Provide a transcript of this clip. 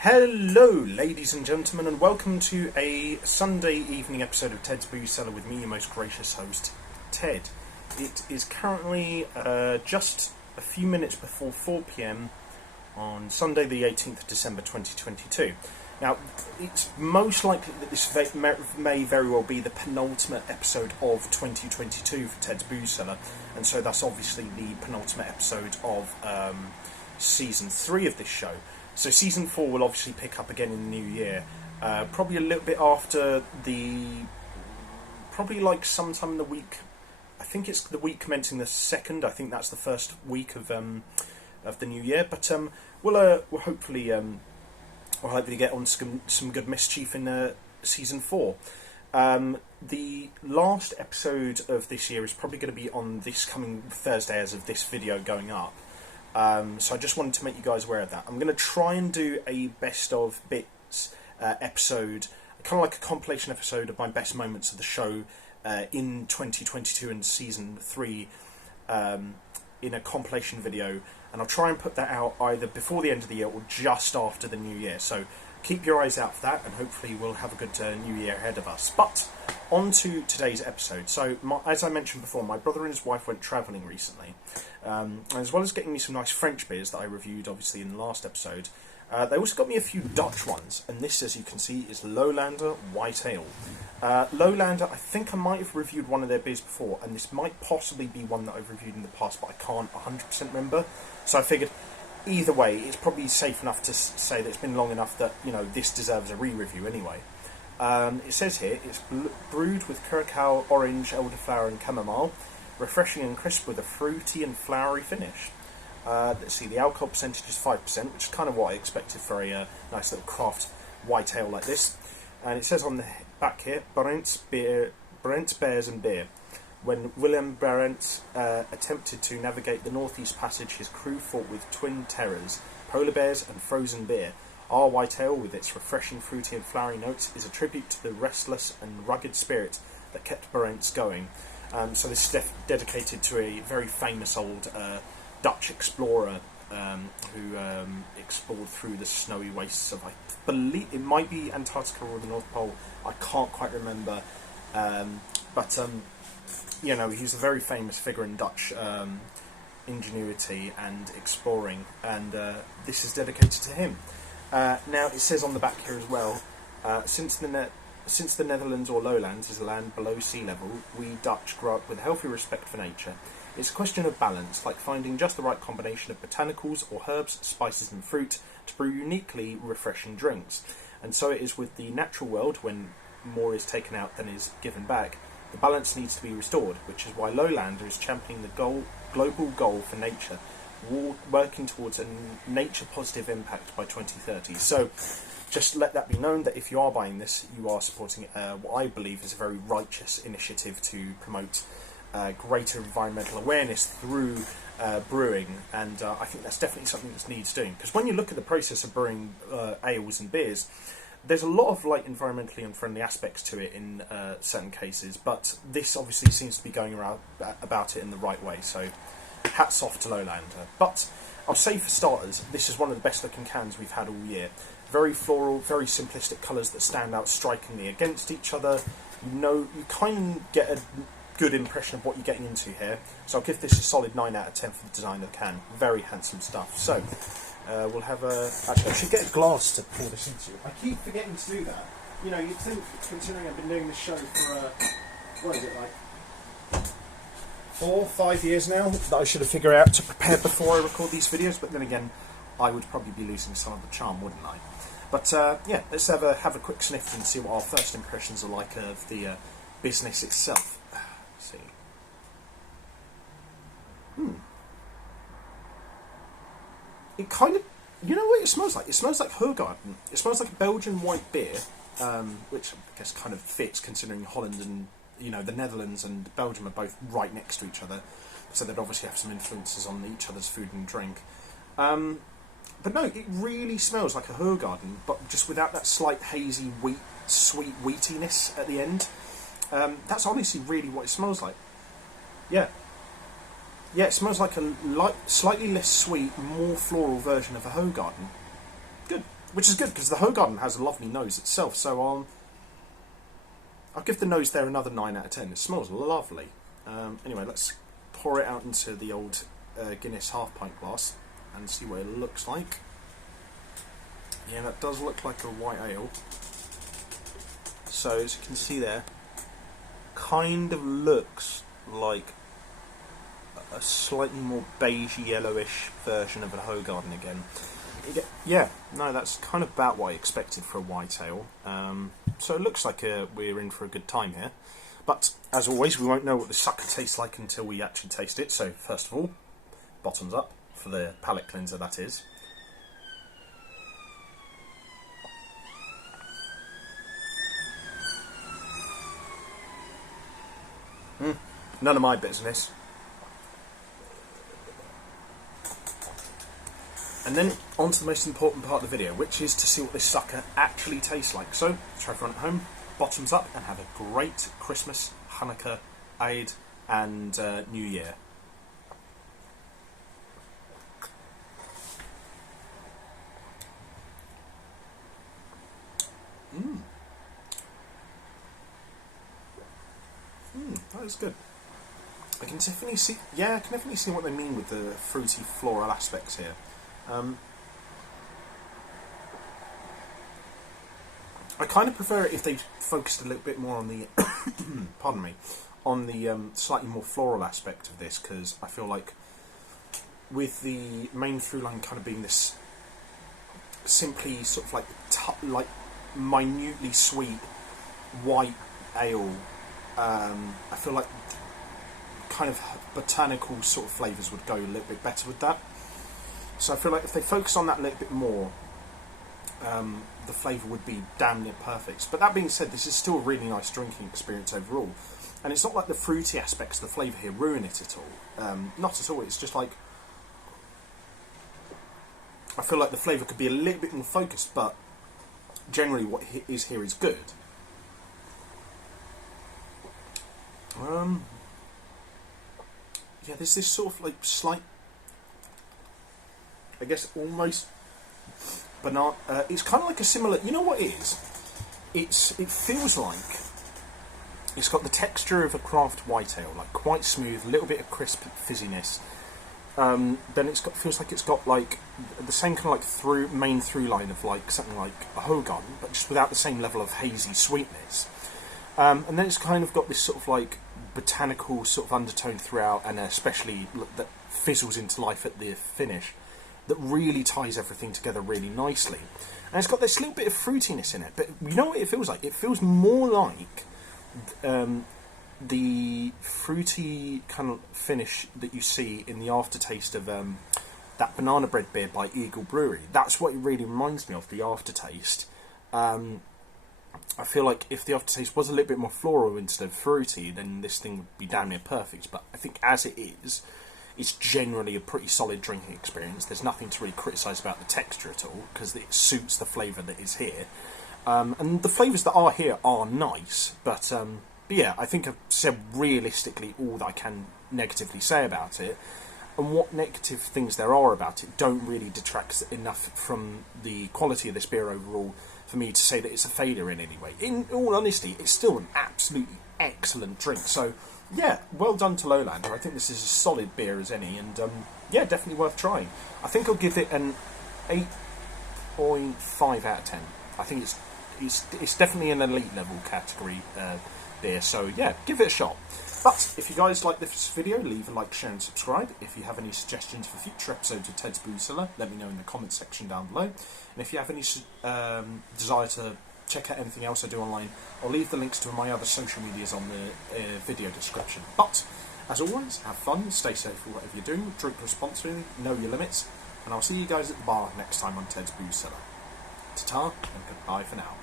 Hello, ladies and gentlemen, and welcome to a Sunday evening episode of Ted's Booze Cellar with me, your most gracious host, Ted. It is currently just a few minutes before 4 p.m. on Sunday, the 18th of December 2022. Now, it's most likely that this may very well be the penultimate episode of 2022 for Ted's Booze Cellar, and so that's obviously the penultimate episode of Season 3 of this show. So Season 4 will obviously pick up again in the new year, probably a little bit after probably like sometime in the week, I think it's the week commencing the 2nd, I think that's the first week of the new year, but we'll hopefully get on some good mischief in Season 4. The last episode of this year is probably going to be on this coming Thursday as of this video going up. So I just wanted to make you guys aware of that. I'm going to try and do a best of bits episode, kind of like a compilation episode of my best moments of the show in 2022 and Season 3 in a compilation video. And I'll try and put that out either before the end of the year or just after the new year. So keep your eyes out for that, and hopefully we'll have a good new year ahead of us. But on to today's episode. So, as I mentioned before, my brother and his wife went travelling recently. And as well as getting me some nice French beers that I reviewed, obviously, in the last episode, they also got me a few Dutch ones. And this, as you can see, is Løwlander White Ale. Løwlander, I think I might have reviewed one of their beers before, and this might possibly be one that I've reviewed in the past, but I can't 100% remember. So I figured, either way, it's probably safe enough to say that it's been long enough that, you know, this deserves a re-review anyway. It says here, it's brewed with curacao, orange, elderflower and chamomile, refreshing and crisp with a fruity and flowery finish. Let's see, the alcohol percentage is 5%, which is kind of what I expected for a nice little craft white ale like this. And it says on the back here, Barents, Bears and Beer. When Willem Barents attempted to navigate the Northeast Passage, his crew fought with twin terrors, polar bears and frozen beer. Our white ale, with its refreshing fruity and flowery notes, is a tribute to the restless and rugged spirit that kept Barents going. So this is dedicated to a very famous old Dutch explorer who explored through the snowy wastes of, I believe, it might be Antarctica or the North Pole. I can't quite remember. You know, he's a very famous figure in Dutch ingenuity and exploring, and this is dedicated to him. Now, it says on the back here as well, since the Netherlands or lowlands is a land below sea level, we Dutch grow up with a healthy respect for nature. It's a question of balance, like finding just the right combination of botanicals or herbs, spices and fruit to brew uniquely refreshing drinks. And so it is with the natural world. When more is taken out than is given back, the balance needs to be restored, which is why Løwlander is championing the global goal for nature, working towards a nature-positive impact by 2030. So, just let that be known that if you are buying this, you are supporting what I believe is a very righteous initiative to promote greater environmental awareness through brewing, and I think that's definitely something that needs doing. Because when you look at the process of brewing ales and beers, there's a lot of like environmentally unfriendly aspects to it in certain cases, but this obviously seems to be going around about it in the right way, so hats off to Løwlander. But I'll say for starters, this is one of the best looking cans we've had all year. Very floral, very simplistic colours that stand out strikingly against each other. You know, you kind of get a good impression of what you're getting into here, so I'll give this a solid 9 out of 10 for the design of the can. Very handsome stuff. So we'll have a... Actually, I should get a glass to pour this into. I keep forgetting to do that. You know, you'd think, considering I've been doing this show for, what is it, like 4 or 5 years now, that I should have figured out to prepare before I record these videos, but then again, I would probably be losing some of the charm, wouldn't I? But, yeah, let's have a quick sniff and see what our first impressions are like of the business itself. Let's see. It kind of, you know what it smells like? It smells like Hoegaarden. It smells like a Belgian white beer, which I guess kind of fits considering Holland and, you know, the Netherlands and Belgium are both right next to each other, so they'd obviously have some influences on each other's food and drink. But no, it really smells like a Hoegaarden, but just without that slight hazy, sweet wheatiness at the end. That's honestly really what it smells like. Yeah. Yeah, it smells like a slightly less sweet, more floral version of a Hoegaarden. Good. which is good because the Hoegaarden has a lovely nose itself. So I'll give the nose there another 9 out of 10. It smells lovely. Anyway, let's pour it out into the old Guinness half-pint glass and see what it looks like. Yeah, that does look like a white ale. So, as you can see there, kind of looks like a slightly more beige yellowish version of a Hoegaarden again. Yeah, no, that's kind of about what I expected for a white ale. So it looks like we're in for a good time here. But, as always, we won't know what the sucker tastes like until we actually taste it. So, first of all, bottoms up for the palate cleanser, that is. None of my business. And then on to the most important part of the video, which is to see what this sucker actually tastes like. So, try everyone at home, bottoms up, and have a great Christmas, Hanukkah, Eid, and New Year. That is good. I can definitely see. Yeah, I can definitely see what they mean with the fruity floral aspects here. I kind of prefer it if they focused a little bit more on the, pardon me, on the slightly more floral aspect of this, because I feel like with the main through line kind of being this simply sort of like minutely sweet white ale, I feel like kind of botanical sort of flavours would go a little bit better with that. So I feel like if they focus on that a little bit more, the flavour would be damn near perfect. But that being said, this is still a really nice drinking experience overall. And it's not like the fruity aspects of the flavour here ruin it at all. Not at all. It's just like, I feel like the flavour could be a little bit more focused, but generally what is here is good. Yeah, there's this sort of like slight, I guess almost banana. It's kind of like a similar. You know what it is? It feels like it's got the texture of a craft white ale, like quite smooth, a little bit of crisp fizziness. Then feels like it's got like the same kind of like main through line of like something like a Hoegaarden, but just without the same level of hazy sweetness. And then it's kind of got this sort of like botanical sort of undertone throughout, and especially that fizzles into life at the finish, that really ties everything together really nicely. And it's got this little bit of fruitiness in it, but you know what it feels like? It feels more like the fruity kind of finish that you see in the aftertaste of that banana bread beer by Eagle Brewery. That's what it really reminds me of, the aftertaste. I feel like if the aftertaste was a little bit more floral instead of fruity, then this thing would be damn near perfect. But I think as it is, it's generally a pretty solid drinking experience. There's nothing to really criticise about the texture at all, because it suits the flavour that is here. And the flavours that are here are nice, but yeah, I think I've said realistically all that I can negatively say about it. And what negative things there are about it don't really detract enough from the quality of this beer overall for me to say that it's a failure in any way. In all honesty, it's still an absolutely excellent drink. So, yeah, well done to Løwlander. I think this is as solid beer as any, and yeah, definitely worth trying. I think I'll give it an 8.5 out of 10. I think it's definitely an elite level category beer. So yeah, give it a shot. But if you guys like this video, leave a like, share and subscribe. If you have any suggestions for future episodes of Ted's Brew Cellar, let me know in the comments section down below. And if you have any desire to check out anything else I do online, I'll leave the links to my other social medias on the video description. But, as always, have fun, stay safe for whatever you're doing, drink responsibly, know your limits, and I'll see you guys at the bar next time on Ted's Brew Cellar. Ta-ta, and goodbye for now.